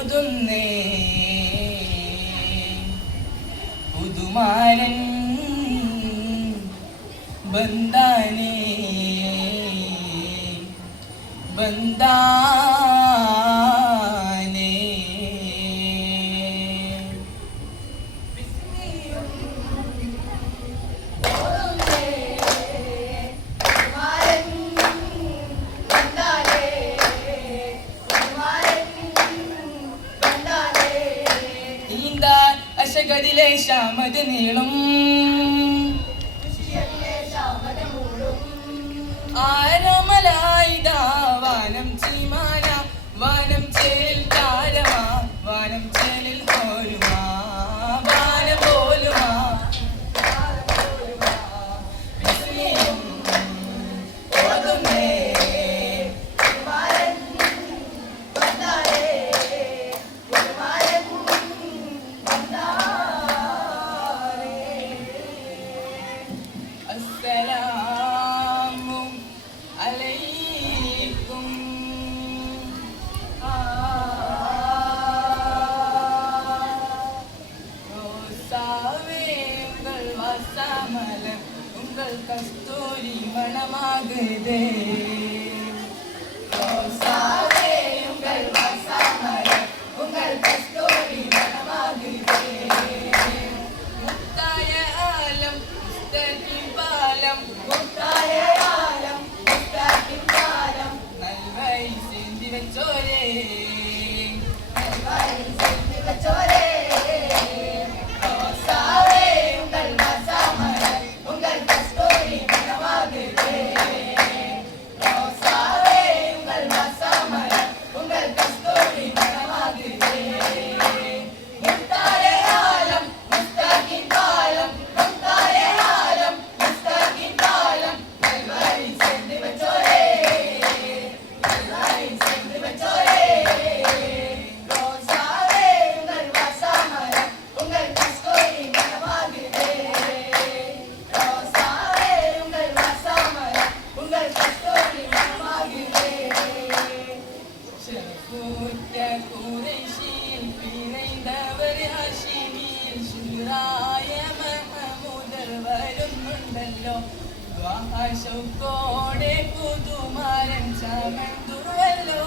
ഓതുന്നേ. പുതുമാരൻ ബന്ധാനേ. ബന്ധാ കതിലെ ശ്യാമത നീളും? ആരമലായി വാനം ചീമാന വനം ചേ ரசாமல உங்கள் கஸ்தூரி மனமாகுதே. ഉണ്ടല്ലോ ഷൗക്കോടെ പുതുമാരൻ ചമന്തുവല്ലോ